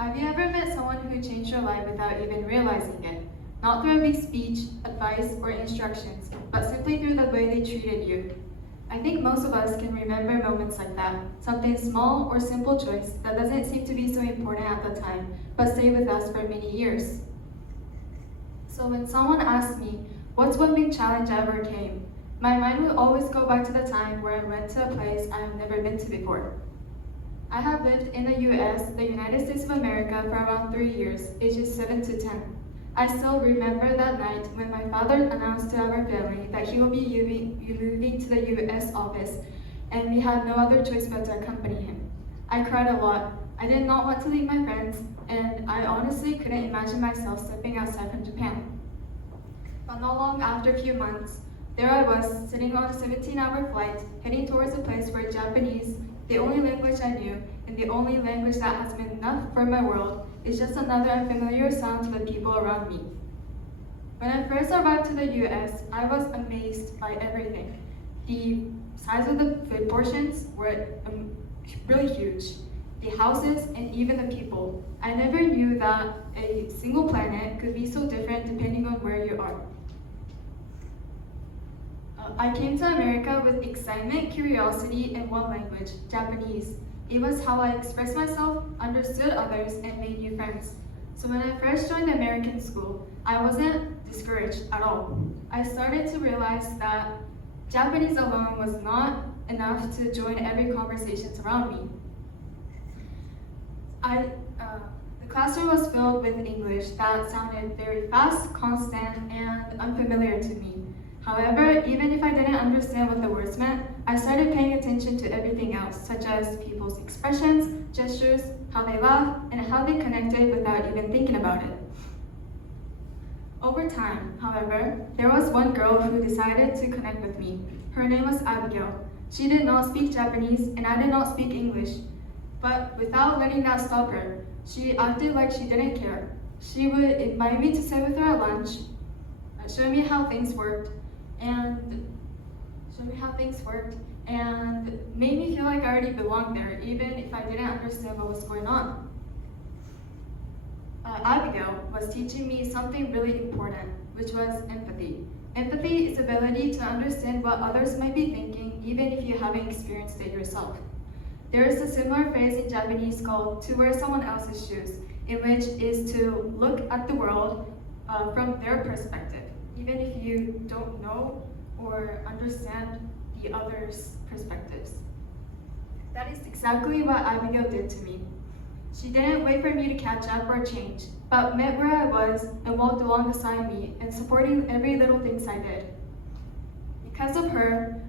Have you ever met someone who changed your life without even realizing it? Not through a big speech, advice, or instructions, but simply through the way they treated you. I think most of us can remember moments like that, something small or simple choice that doesn't seem to be so important at the time, but stay with us for many years. So when someone asks me, what's one big challenge I overcame? My mind will always go back to the time where I went to a place I have never been to before. I have lived in the US, the United States of America, for around 3 years, ages 7 to 10. I still remember that night when my father announced to our family that he will be moving to the US office, and we had no other choice but to accompany him. I cried a lot. I did not want to leave my friends, and I honestly couldn't imagine myself stepping outside from Japan. But not long after a few months, there I was, sitting on a 17-hour flight, heading towards a place where Japanese, the only language I knew, and the only language that has been enough for my world, is just another unfamiliar sound to the people around me. When I first arrived to the US, I was amazed by everything. The size of the food portions were really huge. The houses and even the people. I never knew that a single planet could be so different depending on where you are. I came to America with excitement, curiosity, and one language, Japanese. It was how I expressed myself, understood others, and made new friends. So when I first joined the American school, I wasn't discouraged at all. I started to realize that Japanese alone was not enough to join every conversation around me. The classroom was filled with English that sounded very fast, constant, and unfamiliar to me. However, even if I didn't understand what the words meant, I started paying attention to everything else, such as people's expressions, gestures, how they laugh, and how they connected without even thinking about it. Over time, however, there was one girl who decided to connect with me. Her name was Abigail. She did not speak Japanese, and I did not speak English. But without letting that stop her, she acted like she didn't care. She would invite me to sit with her at lunch, show me how things worked, and made me feel like I already belonged there, even if I didn't understand what was going on. Abigail was teaching me something really important, which was empathy. Empathy is the ability to understand what others might be thinking, even if you haven't experienced it yourself. There is a similar phrase in Japanese called to wear someone else's shoes, in which is to look at the world from their perspective, even if you don't know or understand the other's perspectives. That is exactly what Abigail did to me. She didn't wait for me to catch up or change, but met where I was and walked alongside me and supporting every little thing I did. Because of her,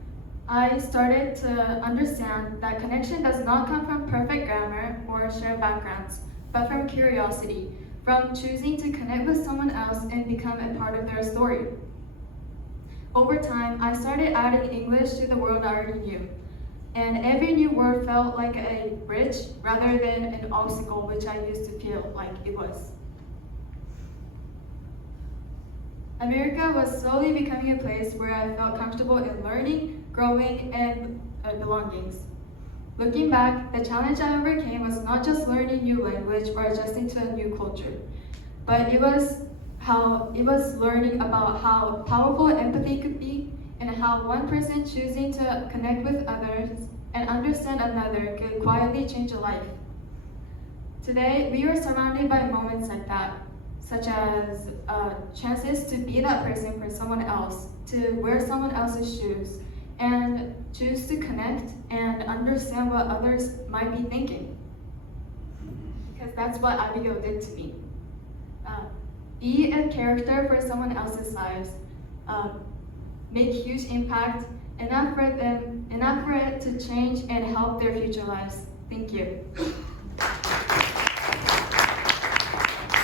I started to understand that connection does not come from perfect grammar or shared backgrounds, but from curiosity, from choosing to connect with someone else and become a part of their story. Over time, I started adding English to the world I already knew, and every new word felt like a bridge rather than an obstacle, which I used to feel like it was. America was slowly becoming a place where I felt comfortable in learning, growing, and belongings. Looking back, the challenge I overcame was not just learning new language or adjusting to a new culture, but it was learning about how powerful empathy could be and how one person choosing to connect with others and understand another could quietly change a life. Today, we are surrounded by moments like that, such as chances to be that person for someone else, to wear someone else's shoes, and choose to connect and understand what others might be thinking. Because that's what Abigail did to me. Be a character for someone else's lives. Make huge impact, enough for it to change and help their future lives. Thank you.